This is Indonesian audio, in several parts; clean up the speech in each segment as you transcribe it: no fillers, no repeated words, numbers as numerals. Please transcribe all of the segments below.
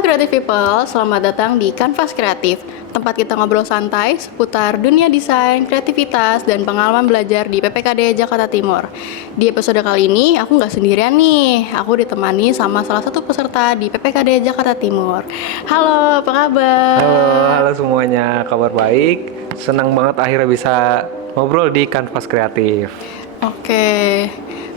Halo Creative People, selamat datang di Kanvas Kreatif, tempat kita ngobrol santai seputar dunia desain, kreativitas, dan pengalaman belajar di PPKD Jakarta Timur. Di episode kali ini, aku nggak sendirian nih, aku ditemani sama salah satu peserta di PPKD Jakarta Timur. Halo, apa kabar? Halo semuanya, kabar baik. Senang banget akhirnya bisa ngobrol di Kanvas Kreatif. Oke,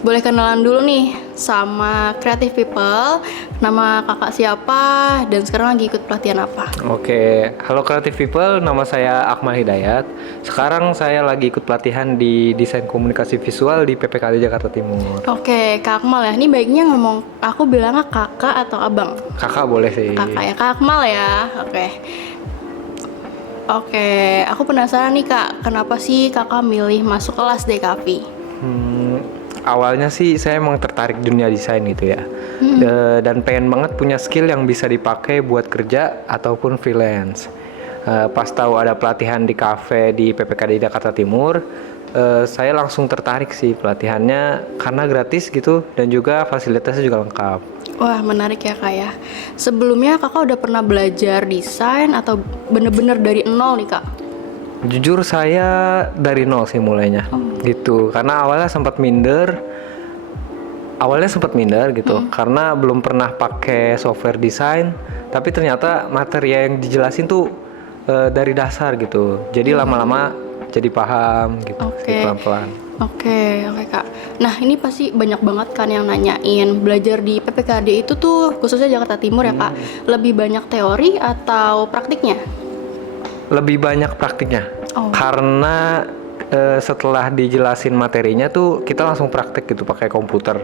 boleh kenalan dulu nih sama Creative People. Nama kakak siapa dan sekarang lagi ikut pelatihan apa? Oke, halo Creative People, nama saya Akmal Hidayat. Sekarang saya lagi ikut pelatihan di Desain Komunikasi Visual di PPKD Jakarta Timur. Oke, Kak Akmal ya. Ini baiknya ngomong, aku bilangnya kakak atau abang? Kakak boleh sih. Kakak ya, Kak Akmal ya. Oke, aku penasaran nih Kak, kenapa sih kakak milih masuk kelas DKV? Awalnya sih saya emang tertarik dunia desain gitu ya. Dan pengen banget punya skill yang bisa dipakai buat kerja ataupun freelance. Pas tahu ada pelatihan di kafe di PPKD Jakarta Timur, saya langsung tertarik sih pelatihannya karena gratis gitu dan juga fasilitasnya juga lengkap. Wah, menarik ya Kak ya. Sebelumnya kakak udah pernah belajar desain atau bener-bener dari nol nih Kak? Jujur saya dari nol sih mulainya gitu, karena awalnya sempat minder gitu karena belum pernah pakai software desain, tapi ternyata materi yang dijelasin tuh dari dasar gitu, jadi lama-lama jadi paham gitu. Pelan-pelan. Oke Kak. Nah ini pasti banyak banget kan yang nanyain belajar di PPKD itu tuh khususnya Jakarta Timur ya Kak, lebih banyak teori atau praktiknya? Lebih banyak praktiknya karena setelah dijelasin materinya tuh kita langsung praktek gitu pakai komputer.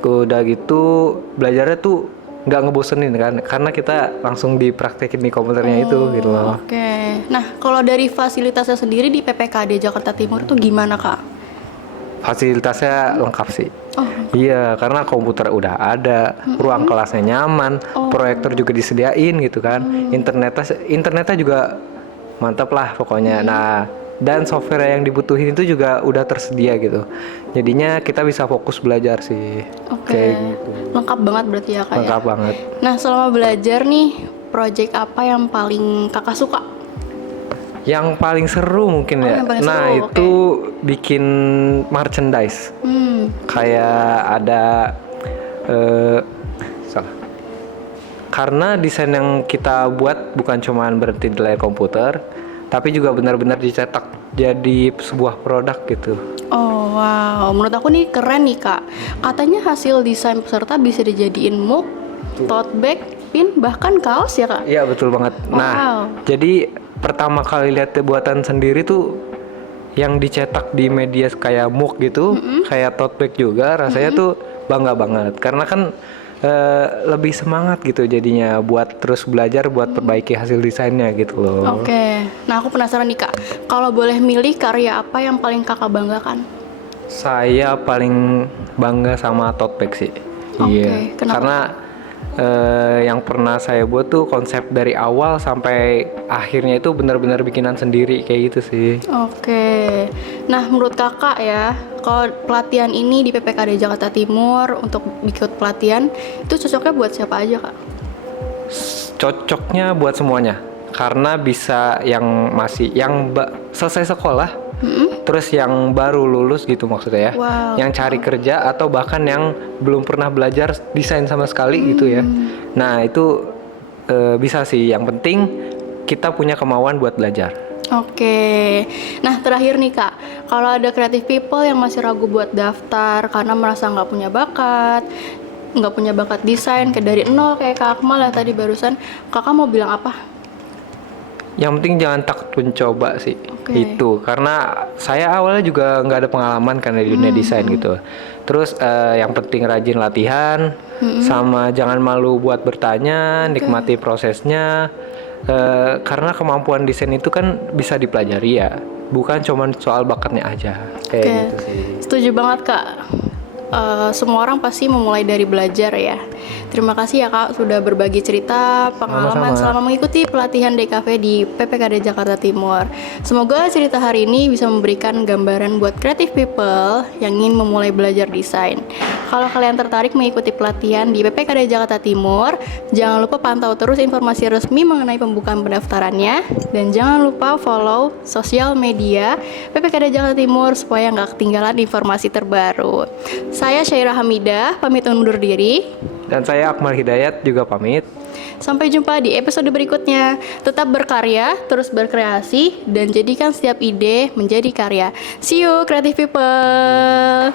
Udah gitu belajarnya tuh nggak ngebosenin kan karena kita langsung dipraktekin di komputernya itu gitu loh. Oke. Nah kalau dari fasilitasnya sendiri di PPKD Jakarta Timur tuh gimana Kak? Fasilitasnya lengkap sih. Iya, karena komputer udah ada, ruang kelasnya nyaman, proyektor juga disediain gitu kan. Internetnya juga mantap lah pokoknya. Nah, dan software yang dibutuhin itu juga udah tersedia gitu. Jadinya kita bisa fokus belajar sih. Oke. Gitu. Lengkap banget berarti ya Kak. Lengkap banget. Nah, selama belajar nih, project apa yang paling Kakak suka? Yang paling seru mungkin ya. Nah, itu bikin merchandise. Kayak ada karena desain yang kita buat bukan cuma berhenti di layar komputer, tapi juga benar-benar dicetak jadi sebuah produk gitu. Oh wow, menurut aku nih keren nih Kak. Katanya hasil desain peserta bisa dijadiin mug, tote bag, pin, bahkan kaos ya Kak? Iya betul banget. Nah, jadi pertama kali lihat buatan sendiri tuh yang dicetak di media kayak mug gitu, kayak tote bag juga, rasanya tuh bangga banget. Karena kan lebih semangat gitu jadinya buat terus belajar buat perbaiki hasil desainnya gitu loh. Oke, nah aku penasaran nih Kak, kalau boleh milih karya apa yang paling Kakak banggakan? Saya paling bangga sama tote bag sih. Iya, karena yang pernah saya buat tuh konsep dari awal sampai akhirnya itu benar-benar bikinan sendiri kayak gitu sih. Oke, nah menurut Kakak ya, kalau pelatihan ini di PPKD Jakarta Timur untuk ikut pelatihan itu cocoknya buat siapa aja Kak? Cocoknya buat semuanya, karena bisa yang masih selesai sekolah, terus yang baru lulus gitu maksudnya ya, yang cari kerja atau bahkan yang belum pernah belajar desain sama sekali gitu ya. Nah itu bisa sih, yang penting kita punya kemauan buat belajar. Oke, nah terakhir nih Kak, kalau ada creative people yang masih ragu buat daftar karena merasa nggak punya bakat desain kayak dari nol kayak Kak Akmal ya tadi barusan, Kakak mau bilang apa? Yang penting jangan takut mencoba sih. Itu karena saya awalnya juga nggak ada pengalaman kan di dunia desain gitu. Terus yang penting rajin latihan, sama jangan malu buat bertanya, nikmati prosesnya. Karena kemampuan desain itu kan bisa dipelajari ya, bukan cuma soal bakatnya aja. Kayak gitu sih. Setuju banget Kak. Semua orang pasti memulai dari belajar ya. Terima kasih ya Kak sudah berbagi cerita pengalaman selama mengikuti pelatihan DKV di PPKD Jakarta Timur. Semoga cerita hari ini bisa memberikan gambaran buat creative people yang ingin memulai belajar desain. Kalau kalian tertarik mengikuti pelatihan di PPKD Jakarta Timur, jangan lupa pantau terus informasi resmi mengenai pembukaan pendaftarannya, dan jangan lupa follow sosial media PPKD Jakarta Timur supaya nggak ketinggalan informasi terbaru. Saya Syairah Hamidah, pamit undur diri. Dan saya Akmal Hidayat juga pamit. Sampai jumpa di episode berikutnya. Tetap berkarya, terus berkreasi, dan jadikan setiap ide menjadi karya. See you, creative people!